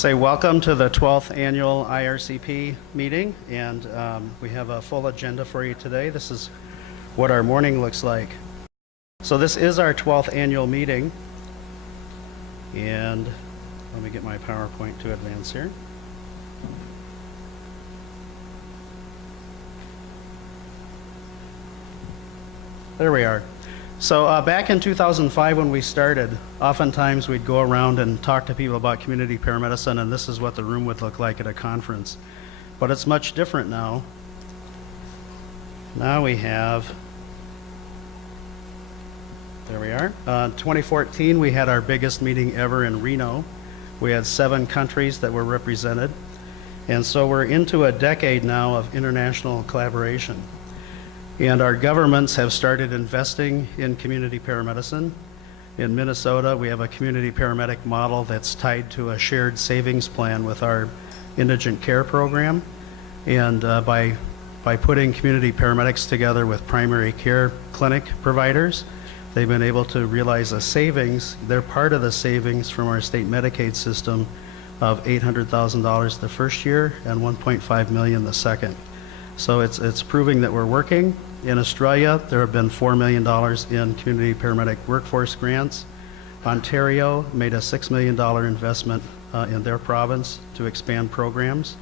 Say welcome to the 12th annual IRCP meeting, and we have a full agenda for you today. This is what our morning looks like. So this is our 12th annual meeting, and let me get my PowerPoint to advance here. There we are. So back in 2005 when we started, oftentimes we'd go around and talk to people about community paramedicine, and this is what the room would look like at a conference. But it's much different now. Now we have, there we are. 2014 we had our biggest meeting ever in Reno. We had 7 countries that were represented. And so we're into a decade now of international collaboration. And our governments have started investing in community paramedicine. In Minnesota, we have a community paramedic model that's tied to a shared savings plan with our indigent care program. And by putting community paramedics together with primary care clinic providers, they've been able to realize a savings. They're part of the savings from our state Medicaid system of $800,000 the first year and $1.5 million the second. So it's proving that we're working. In Australia, there have been $4 million in community paramedic workforce grants. Ontario made a $6 million investment in their province to expand programs.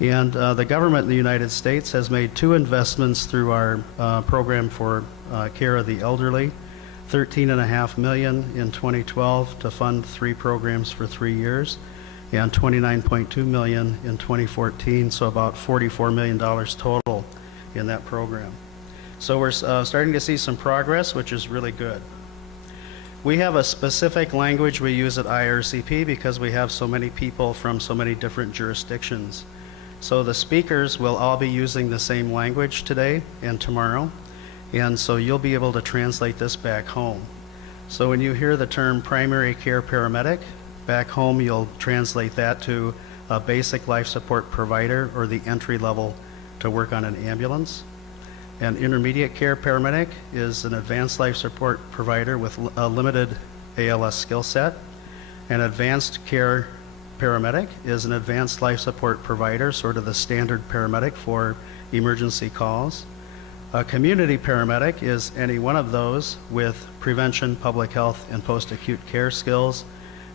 And the government in the United States has made 2 investments through our program for care of the elderly, $13.5 million in 2012 to fund 3 programs for 3 years, and $29.2 million in 2014, so about $44 million total in that program. So we're starting to see some progress, which is really good. We have a specific language we use at IRCP because we have so many people from so many different jurisdictions. So the speakers will all be using the same language today and tomorrow, and so you'll be able to translate this back home. So when you hear the term primary care paramedic, back home you'll translate that to a basic life support provider or the entry level to work on an ambulance. An intermediate care paramedic is an advanced life support provider with a limited ALS skill set. An advanced care paramedic is an advanced life support provider, sort of the standard paramedic for emergency calls. A community paramedic is any one of those with prevention, public health, and post-acute care skills,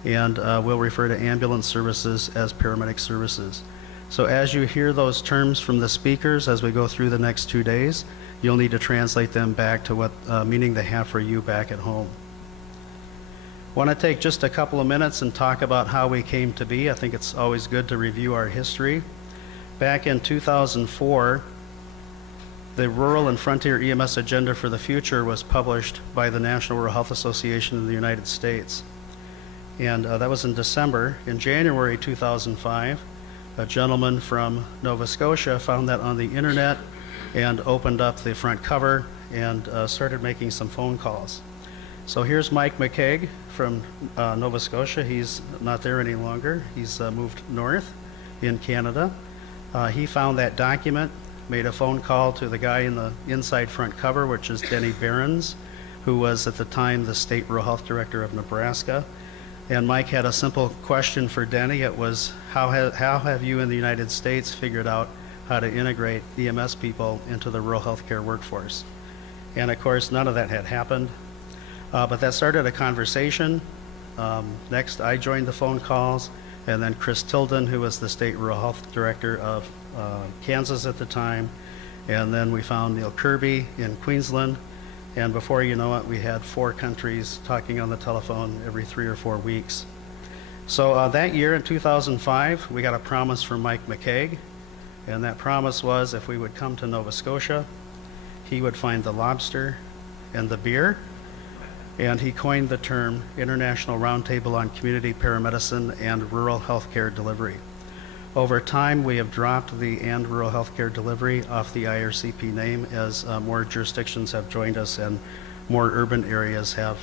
and we'll refer to ambulance services as paramedic services. So as you hear those terms from the speakers as we go through the next 2 days, you'll need to translate them back to what meaning they have for you back at home. I want to take just a couple of minutes and talk about how we came to be. I think it's always good to review our history. Back in 2004, the Rural and Frontier EMS Agenda for the Future was published by the National Rural Health Association in the United States. And that was in December. In January 2005, a gentleman from Nova Scotia found that on the internet and opened up the front cover and started making some phone calls. So here's Mike McKeag from Nova Scotia. He's not there any longer. He's moved north in Canada. He found that document, made a phone call to the guy in the inside front cover, which is Denny Behrens, who was at the time the state rural health director of Nebraska. And Mike had a simple question for Denny. It was, how have you in the United States figured out how to integrate EMS people into the rural healthcare workforce? And of course, none of that had happened. But that started a conversation. Next, I joined the phone calls, and then Chris Tilden, who was the state rural health director of Kansas at the time. And then we found Neil Kirby in Queensland. And before you know it, we had 4 countries talking on the telephone every 3 or 4 weeks. So that year in 2005, we got a promise from Mike McKeag. And that promise was if we would come to Nova Scotia, he would find the lobster and the beer. And he coined the term International Roundtable on Community Paramedicine and Rural Healthcare Delivery. Over time, we have dropped the and rural healthcare delivery off the IRCP name as more jurisdictions have joined us and more urban areas have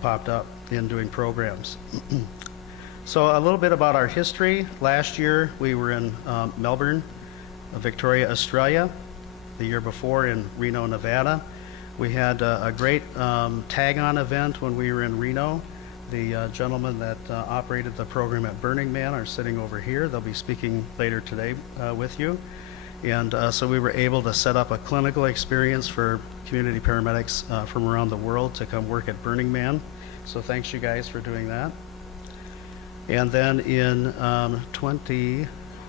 popped up in doing programs. So a little bit about our history. Last year, we were in Melbourne, Victoria, Australia. The year before in Reno, Nevada. We had a great tag-on event when we were in Reno. The gentlemen that operated the program at Burning Man are sitting over here. They'll be speaking later today with you. And so we were able to set up a clinical experience for community paramedics from around the world to come work at Burning Man. So thanks you guys for doing that. And then in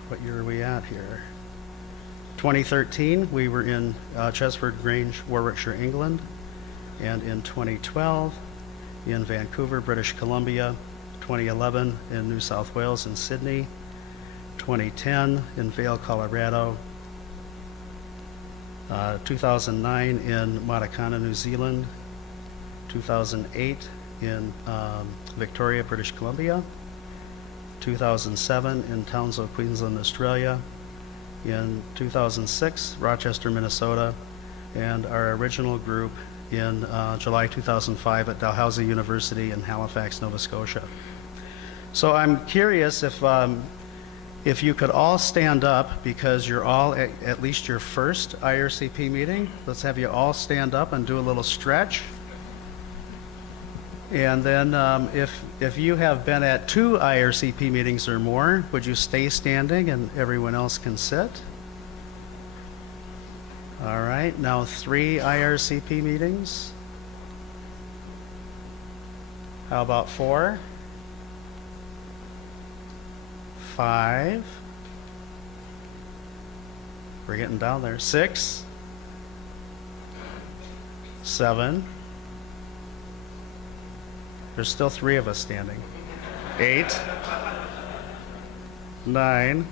what year are we at here? 2013, we were in Chesford Grange, Warwickshire, England. And in 2012, in Vancouver, British Columbia. 2011 in New South Wales and Sydney. 2010 in Vail, Colorado. 2009 in Matakana, New Zealand. 2008 in Victoria, British Columbia. 2007 in Townsville, Queensland, Australia. In 2006, Rochester, Minnesota. And our original group in July 2005 at Dalhousie University in Halifax, Nova Scotia. So I'm curious if you could all stand up, because you're all at least your first IRCP meeting. Let's have you all stand up and do a little stretch. And then if you have been at 2 IRCP meetings or more, would you stay standing and everyone else can sit? All right, now 3 IRCP meetings. How about 4? 5. We're getting down there. 6. 7. There's still 3 of us standing. 8. 9.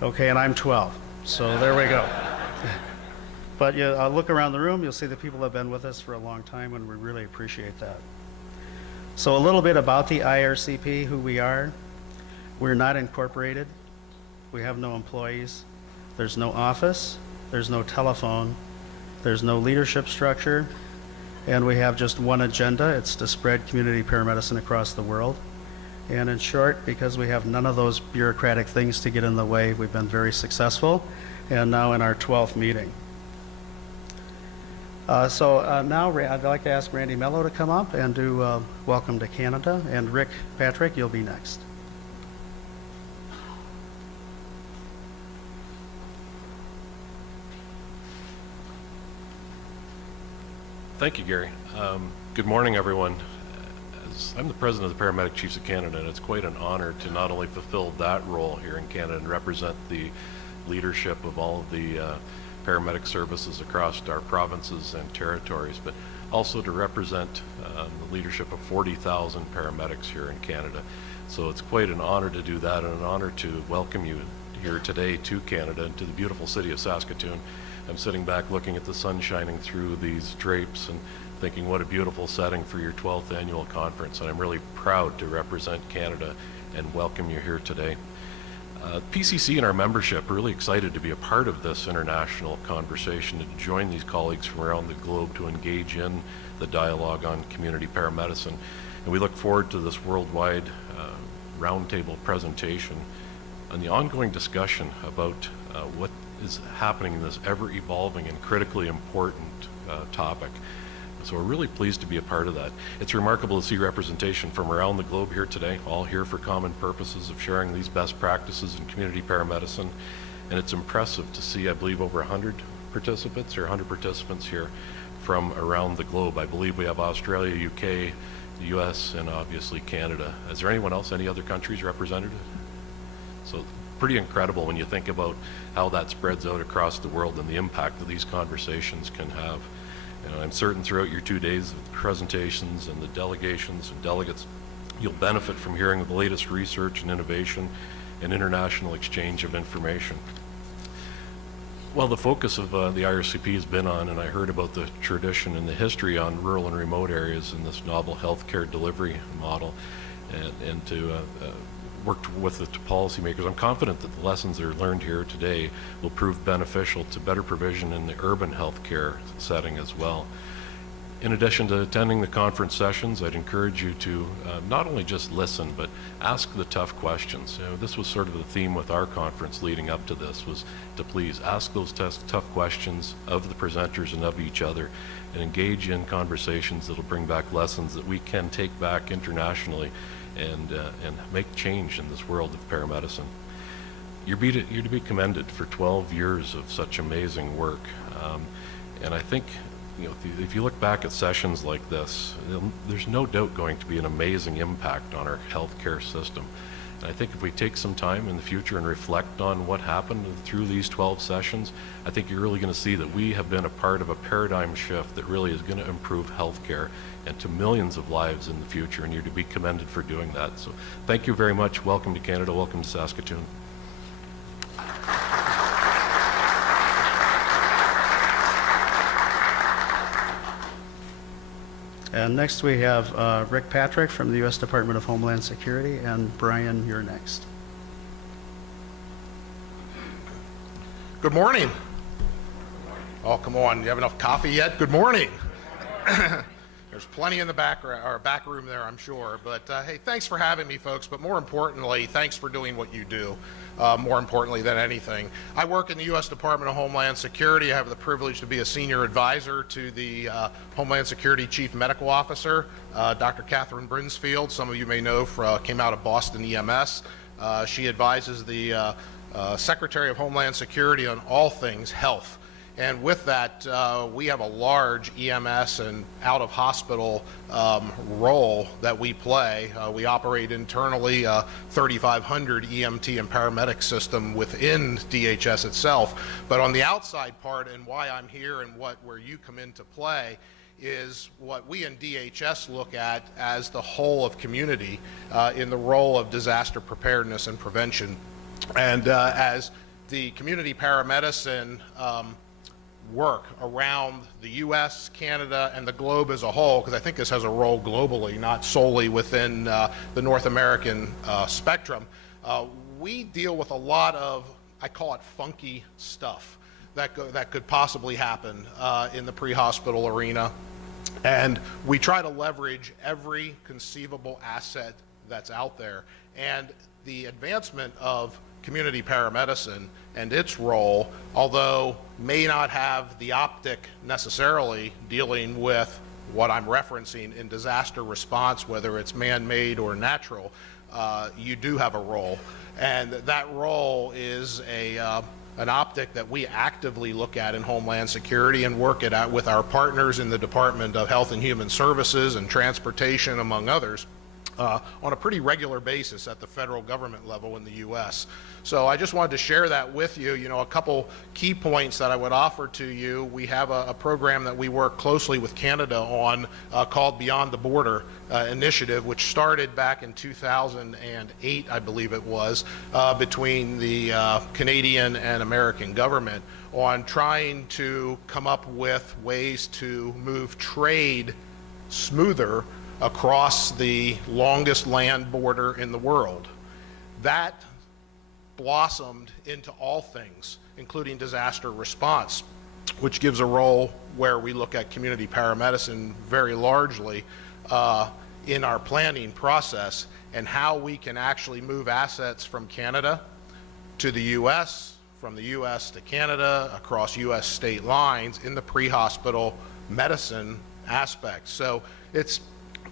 Okay, and I'm 12. So there we go. But you look around the room, you'll see the people have been with us for a long time, and we really appreciate that. So a little bit about the IRCP, who we are. We're not incorporated. We have no employees. There's no office. There's no telephone. There's no leadership structure. And we have just one agenda. It's to spread community paramedicine across the world. And in short, because we have none of those bureaucratic things to get in the way, we've been very successful, and now in our 12th meeting. Now I'd like to ask Randy Mello to come up and do Welcome to Canada, and Rick Patrick, you'll be next. Thank you, Gary. Good morning, everyone. I'm the president of the Paramedic Chiefs of Canada, and it's quite an honor to not only fulfill that role here in Canada and represent the leadership of all of the paramedic services across our provinces and territories, but also to represent the leadership of 40,000 paramedics here in Canada. So it's quite an honor to do that, and an honor to welcome you here today to Canada and to the beautiful city of Saskatoon. I'm sitting back looking at the sun shining through these drapes and thinking what a beautiful setting for your 12th annual conference, and I'm really proud to represent Canada and welcome you here today. PCC and our membership are really excited to be a part of this international conversation and to join these colleagues from around the globe to engage in the dialogue on community paramedicine. And we look forward to this worldwide roundtable presentation on the ongoing discussion about what is happening in this ever-evolving and critically important topic. So we're really pleased to be a part of that. It's remarkable to see representation from around the globe here today, all here for common purposes of sharing these best practices in community paramedicine. And it's impressive to see, I believe, over 100 participants here from around the globe. I believe we have Australia, UK, the US, and obviously Canada. Is there anyone else, any other countries represented? So pretty incredible when you think about how that spreads out across the world and the impact that these conversations can have. And I'm certain throughout your 2 days of presentations and the delegations and delegates, you'll benefit from hearing the latest research and innovation and international exchange of information. Well, the focus of the IRCP has been on, and I heard about the tradition and the history on rural and remote areas in this novel healthcare delivery model, and to work with the policymakers. I'm confident that the lessons that are learned here today will prove beneficial to better provision in the urban healthcare setting as well. In addition to attending the conference sessions, I'd encourage you to not only just listen, but ask the tough questions. This was sort of the theme with our conference leading up to this, was to please ask those tough questions of the presenters and of each other, and engage in conversations that'll bring back lessons that we can take back internationally and make change in this world of paramedicine. You're to be commended for 12 years of such amazing work. And I think, if you look back at sessions like this, there's no doubt going to be an amazing impact on our healthcare system. And I think if we take some time in the future and reflect on what happened through these 12 sessions, I think you're really going to see that we have been a part of a paradigm shift that really is going to improve healthcare and to millions of lives in the future, and you're to be commended for doing that. So thank you very much. Welcome to Canada. Welcome to Saskatoon. And next we have Rick Patrick from the U.S. Department of Homeland Security, and Brian, you're next. Good morning. Oh, come on. You have enough coffee yet? Good morning. There's plenty in the back room there, I'm sure. But hey, thanks for having me, folks. But more importantly, thanks for doing what you do. More importantly than anything, I work in the U.S. Department of Homeland Security. I have the privilege to be a senior advisor to the Homeland Security Chief Medical Officer, Dr. Catherine Brinsfield. Some of you may know came out of Boston EMS. She advises the Secretary of Homeland Security on all things health. And with that, we have a large EMS and out-of-hospital role that we play. We operate internally 3,500 EMT and paramedic system within DHS itself. But on the outside part, and why I'm here and where you come into play, is what we in DHS look at as the whole of community in the role of disaster preparedness and prevention. And as the community paramedicine work around the U.S., Canada, and the globe as a whole, because I think this has a role globally, not solely within the North American spectrum, we deal with a lot of, I call it funky stuff that could possibly happen in the pre-hospital arena. And we try to leverage every conceivable asset that's out there. And the advancement of community paramedicine and its role, although may not have the optic necessarily dealing with what I'm referencing in disaster response, whether it's man-made or natural, you do have a role. And that role is an optic that we actively look at in Homeland Security and work it out with our partners in the Department of Health and Human Services and Transportation, among others, on a pretty regular basis at the federal government level in the U.S. So I just wanted to share that with you. A couple key points that I would offer to you. We have a program that we work closely with Canada on called Beyond the Border Initiative, which started back in 2008, I believe it was, between the Canadian and American government on trying to come up with ways to move trade smoother across the longest land border in the world. That blossomed into all things, including disaster response, which gives a role where we look at community paramedicine very largely in our planning process, and how we can actually move assets from Canada to the U.S., from the U.S. to Canada, across U.S. state lines in the pre-hospital medicine aspect. So it's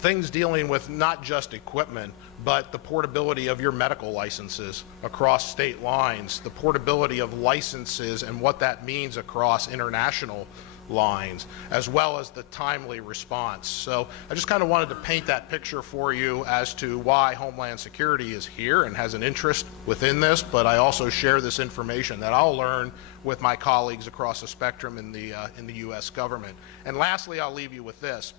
things dealing with not just equipment, but the portability of your medical licenses across state lines, the portability of licenses and what that means across international lines, as well as the timely response. So I just kind of wanted to paint that picture for you as to why Homeland Security is here and has an interest within this, but I also share this information that I'll learn with my colleagues across the spectrum in the U.S. government. And lastly, I'll leave you with this.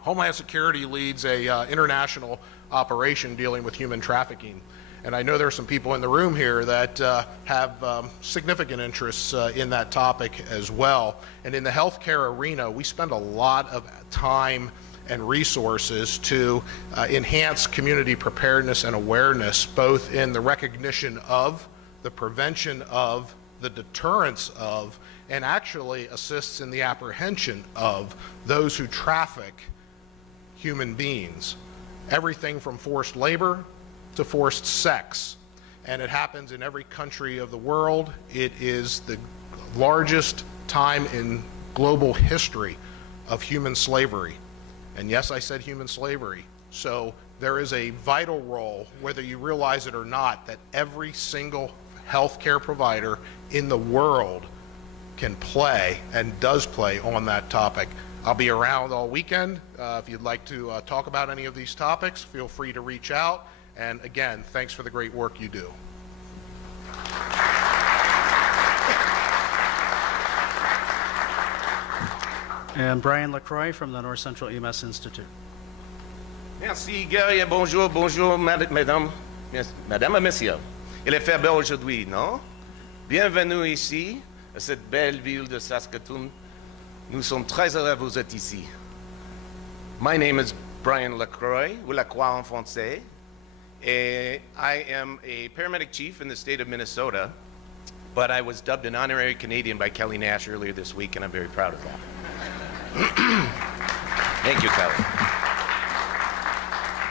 Homeland Security leads a international operation dealing with human trafficking. And I know there are some people in the room here that have significant interests in that topic as well. And in the healthcare arena, we spend a lot of time and resources to enhance community preparedness and awareness, both in the recognition of, the prevention of, the deterrence of, and actually assists in the apprehension of those who traffic human beings. Everything from forced labor to forced sex. And it happens in every country of the world. It is the largest time in global history of human slavery. And yes, I said human slavery. So there is a vital role, whether you realize it or not, that every single healthcare provider in the world can play and does play on that topic. I'll be around all weekend. If you'd like to talk about any of these topics, feel free to reach out. And again, thanks for the great work you do. And Brian LaCroix from the North Central EMS Institute. Merci, Gary. Bonjour, bonjour, madame et messieurs. Il est fait beau aujourd'hui, non? Bienvenue ici, à cette belle ville de Saskatoon. Nous sommes très heureux que vous êtes ici. My name is Brian LaCroix, ou Lacroix en français, and I am a paramedic chief in the state of Minnesota, but I was dubbed an honorary Canadian by Kelly Nash earlier this week, and I'm very proud of that. Thank you, Kelly.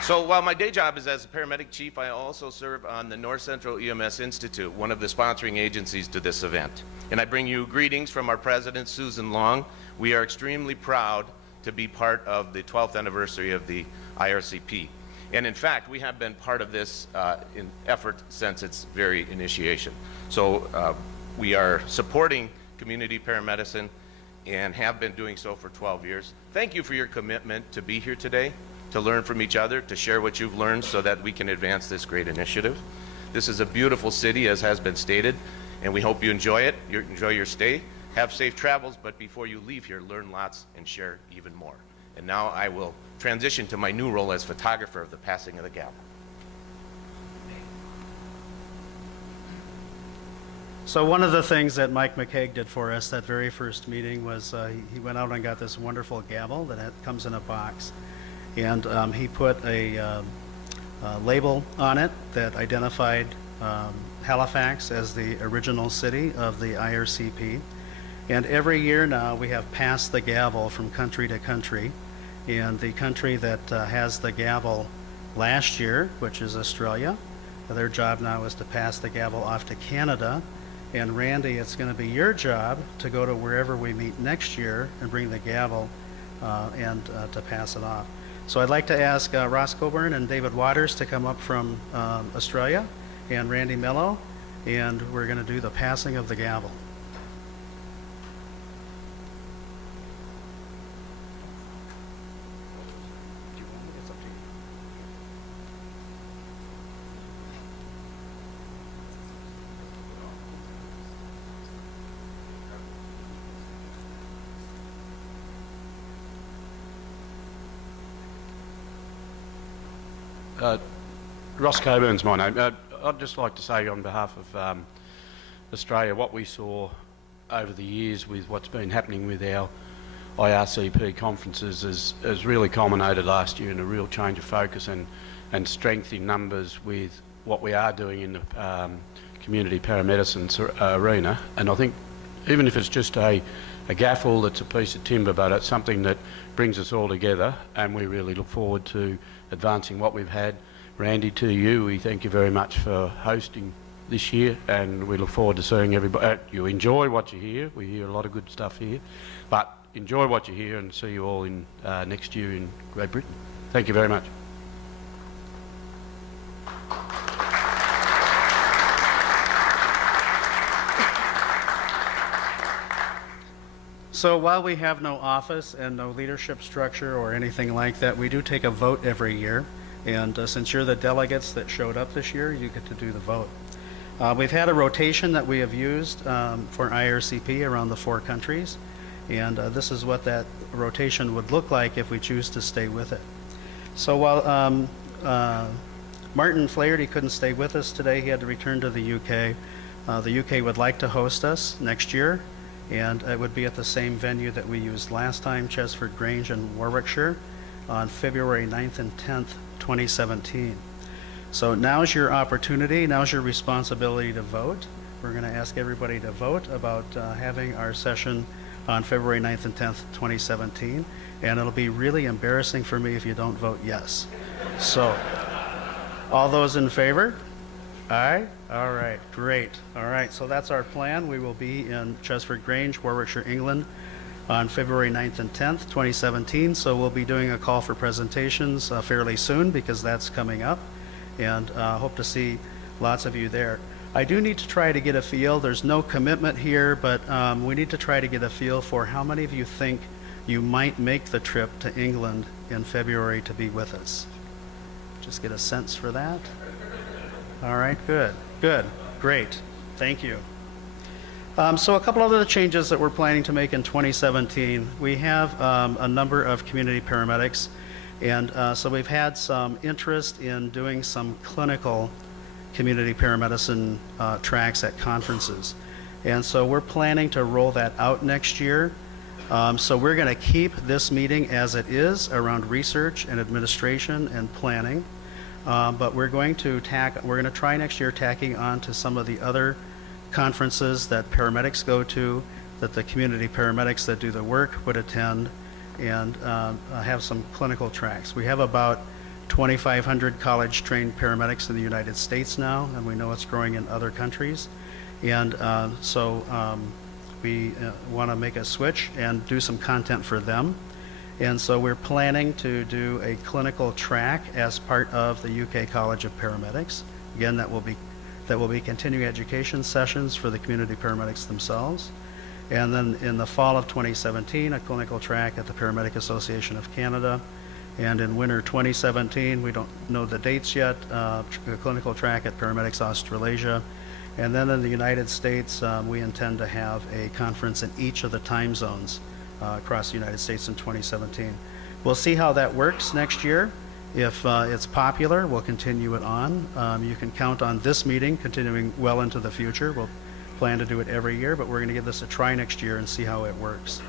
So while my day job is as a paramedic chief, I also serve on the North Central EMS Institute, one of the sponsoring agencies to this event. And I bring you greetings from our president, Susan Long. We are extremely proud to be part of the 12th anniversary of the IRCP. And in fact, we have been part of this effort since its very initiation. So we are supporting community paramedicine and have been doing so for 12 years. Thank you for your commitment to be here today, to learn from each other, to share what you've learned so that we can advance this great initiative. This is a beautiful city, as has been stated, and we hope you enjoy it, enjoy your stay, have safe travels, but before you leave here, learn lots and share even more. And now I will transition to my new role as photographer of the passing of the gavel. So one of the things that Mike McCaig did for us that very first meeting was he went out and got this wonderful gavel that comes in a box. And he put a label on it that identified Halifax as the original city of the IRCP. And every year now we have passed the gavel from country to country. And the country that has the gavel last year, which is Australia, their job now is to pass the gavel off to Canada. And Randy, it's going to be your job to go to wherever we meet next year and bring the gavel and to pass it off. So I'd like to ask Ross Coburn and David Waters to come up from Australia, and Randy Mello, and we're going to do the passing of the gavel. Ross Coburn's my name. I'd just like to say on behalf of Australia, what we saw over the years with what's been happening with our IRCP conferences has really culminated last year in a real change of focus and strength in numbers with what we are doing in the community paramedicine arena. And I think even if it's just a gavel that's a piece of timber, but it's something that brings us all together, and we really look forward to advancing what we've had. Randy, to you, we thank you very much for hosting this year, and we look forward to seeing everybody. You enjoy what you hear. We hear a lot of good stuff here, but enjoy what you hear and see you all in next year in Great Britain. Thank you very much. So while we have no office and no leadership structure or anything like that, we do take a vote every year. And since you're the delegates that showed up this year, you get to do the vote. We've had a rotation that we have used for IRCP around the 4 countries. And this is what that rotation would look like if we choose to stay with it. So while Martin Flaherty couldn't stay with us today, he had to return to the UK. The UK would like to host us next year. And it would be at the same venue that we used last time, Chesford Grange in Warwickshire, on February 9th and 10th, 2017. So now's your opportunity, now's your responsibility to vote. we're going to ask everybody to vote about having our session on February 9th and 10th, 2017. And it'll be really embarrassing for me if you don't vote yes. So, all those in favor? Aye? All right, great. All right, so that's our plan. We will be in Chesford Grange, Warwickshire, England on February 9th and 10th, 2017. So we'll be doing a call for presentations fairly soon because that's coming up. And hope to see lots of you there. I do need to try to get a feel. There's no commitment here, but we need to try to get a feel for how many of you think you might make the trip to England in February to be with us. Just get a sense for that. All right, good, great, thank you. So a couple other changes that we're planning to make in 2017. We have a number of community paramedics, and so we've had some interest in doing some clinical community paramedicine tracks at conferences. And so we're planning to roll that out next year. So we're going to keep this meeting as it is around research and administration and planning. But we're going to try next year tacking on to some of the other conferences that paramedics go to, that the community paramedics that do the work would attend, and have some clinical tracks. We have about 2,500 college-trained paramedics in the United States now, and we know it's growing in other countries. And we want to make a switch and do some content for them. And so we're planning to do a clinical track as part of the UK College of Paramedics. Again, that will be continuing education sessions for the community paramedics themselves. And then in the fall of 2017, a clinical track at the Paramedic Association of Canada. And in winter 2017, we don't know the dates yet, a clinical track at Paramedics Australasia. And then in the United States, we intend to have a conference in each of the time zones across the United States in 2017. We'll see how that works next year. If it's popular, we'll continue it on. You can count on this meeting continuing well into the future. We'll plan to do it every year, but we're going to give this a try next year and see how it works.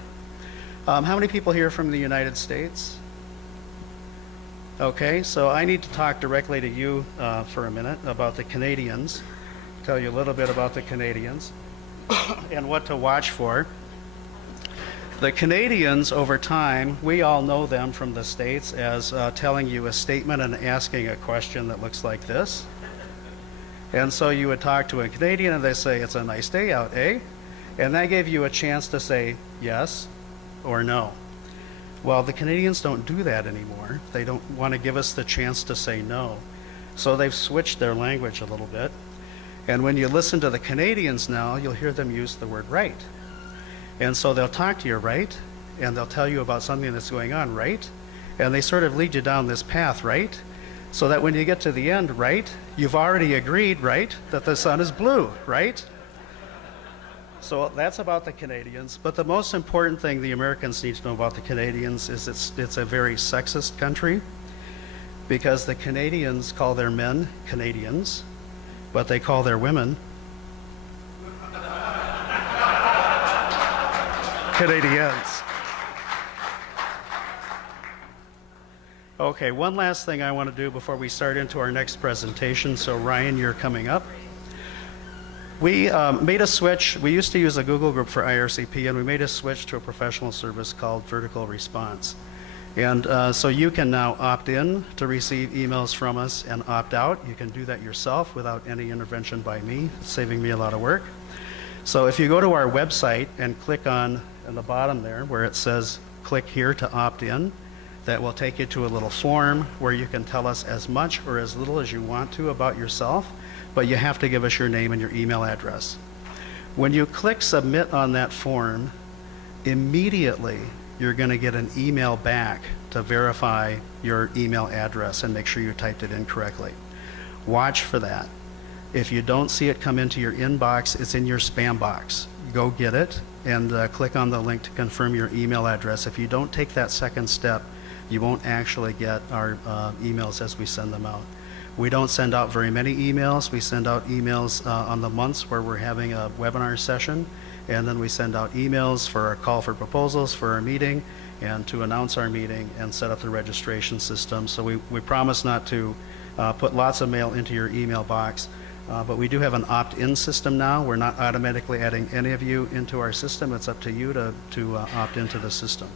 How many people here from the United States? Okay, so I need to talk directly to you for a minute about the Canadians. Tell you a little bit about the Canadians and what to watch for. The Canadians, over time, we all know them from the States as telling you a statement and asking a question that looks like this. And so you would talk to a Canadian and they say, "It's a nice day out, eh?" And that gave you a chance to say yes or no. Well, the Canadians don't do that anymore. They don't want to give us the chance to say no. So they've switched their language a little bit. And when you listen to the Canadians now, you'll hear them use the word right. And so they'll talk to you right, and they'll tell you about something that's going on right, and they sort of lead you down this path, right? So that when you get to the end, right, you've already agreed, right, that the sun is blue, right? So that's about the Canadians. But the most important thing the Americans need to know about the Canadians is it's a very sexist country, because the Canadians call their men Canadians, but they call their women Canadians. Okay, one last thing I want to do before we start into our next presentation. So Ryan, you're coming up. We made a switch. We used to use a Google group for IRCP, and we made a switch to a professional service called Vertical Response. And so you can now opt in to receive emails from us and opt out. You can do that yourself without any intervention by me, saving me a lot of work. So if you go to our website and click on the bottom there where it says click here to opt in, that will take you to a little form where you can tell us as much or as little as you want to about yourself, but you have to give us your name and your email address. When you click submit on that form, immediately you're going to get an email back to verify your email address and make sure you typed it in correctly. Watch for that. If you don't see it come into your inbox, it's in your spam box. Go get it and click on the link to confirm your email address. If you don't take that second step, you won't actually get our emails as we send them out. We don't send out very many emails. We send out emails on the months where we're having a webinar session, and then we send out emails for our call for proposals for our meeting and to announce our meeting and set up the registration system. So we promise not to put lots of mail into your email box. But we do have an opt-in system now. We're not automatically adding any of you into our system. It's up to you to opt into the system.